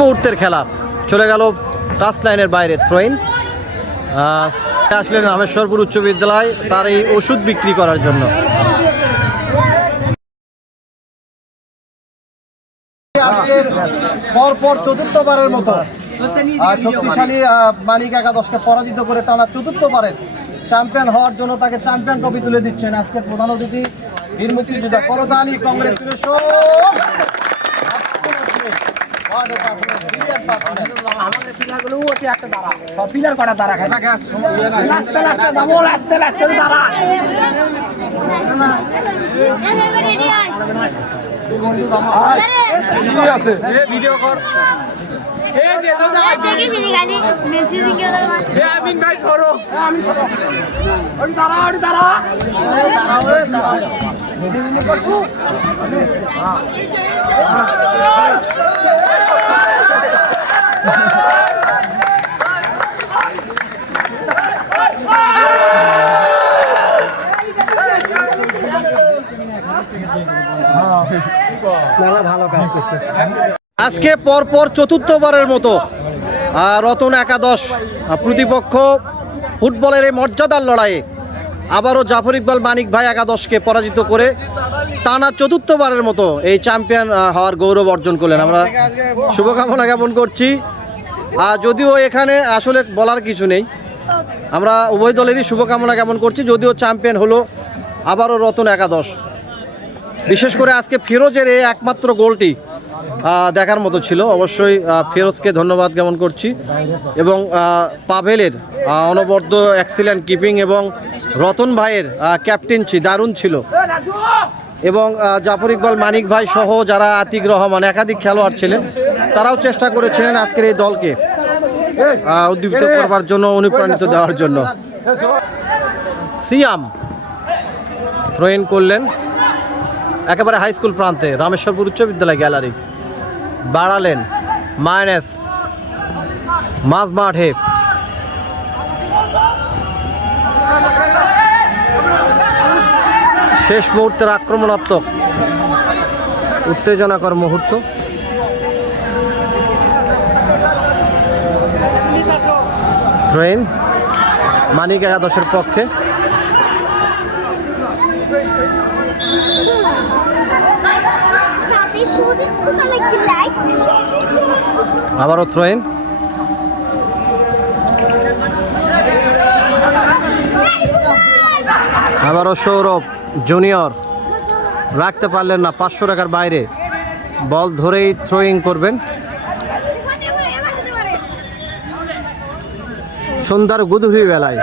মুহূর্তের খেলা। চলে গেল টাচ লাইনের বাইরে, থ্রোইন। আসলেন রামেশ্বরপুর উচ্চ বিদ্যালয় তার এই ওষুধ বিক্রি করার জন্য। পরপর চতুর্থবারের মতো শক্তিশালী মানিক একাদশকে পরাজিত করে টানা চতুর্থবারের চ্যাম্পিয়ন হওয়ার জন্য তাকে চ্যাম্পিয়ন ট্রফি তুলে দিচ্ছেন প্রধান অতিথি করতালি কংগ্রেচুলেশন আমাদের পিলার একটা দাঁড়া সব পিলার কটা দাঁড়া খায় লাস্তে লাস্তে যাব লাস্তে লাস্তে দাঁড়া ভিডিও কর দাঁড়া আজকে পরপর চতুর্থবারের মতো রতন একাদশ প্রতিপক্ষ ফুটবলের এই মর্যাদার লড়াইয়ে আবারও জাফর ইকবাল মানিক ভাই একাদশকে পরাজিত করে টানা চতুর্থবারের মতো এই চ্যাম্পিয়ন হওয়ার গৌরব অর্জন করলেন। আমরা শুভকামনা জ্ঞাপন করছি। আর যদিও এখানে আসলে বলার কিছু নেই। আমরা উভয় দলেরই শুভকামনা জ্ঞাপন করছি। যদিও চ্যাম্পিয়ন হলো আবারও রতন একাদশ। বিশেষ করে আজকে ফিরোজের এই একমাত্র গোলটি দেখার মতো ছিল। অবশ্যই ফিরোজকে ধন্যবাদ জ্ঞাপন করছি। এবং পাভেলের অনবদ্য এক্সিলেন্ট কিপিং এবং রতন ভাইয়ের ক্যাপ্টেনছি দারুণ ছিল। এবং জাফর ইকবাল, মানিক ভাই সহ যারা আতিক রহমান একাধিক খেলোয়াড় ছিলেন, তারাও চেষ্টা করেছিলেন আজকের এই দলকে উদ্দীপিত করবার জন্য, অনুপ্রাণিত দেওয়ার জন্য। সিয়াম থ্রোইন করলেন। একেবারে হাই স্কুল প্রান্তে, রামেশ্বরপুর উচ্চ বিদ্যালয় গ্যালারি বাড়ালেন মাইনাস মাঝ মাঠে। শেষ মুহূর্তের আক্রমণাত্মক, উত্তেজনাকর মুহূর্ত। ট্রেন মানিক একাদশের পক্ষে। আবারও থ্রোইন আবারও সৌরভ জুনিয়র রাখতে পারলেন না, পাঁচশো টাকার বাইরে। বল ধরেই থ্রোয়িং করবেন। সুন্দর গুদুহি বেলায়।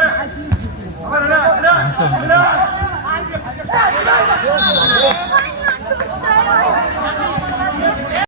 ¡Vamos! ¡Vamos! ¡Vamos!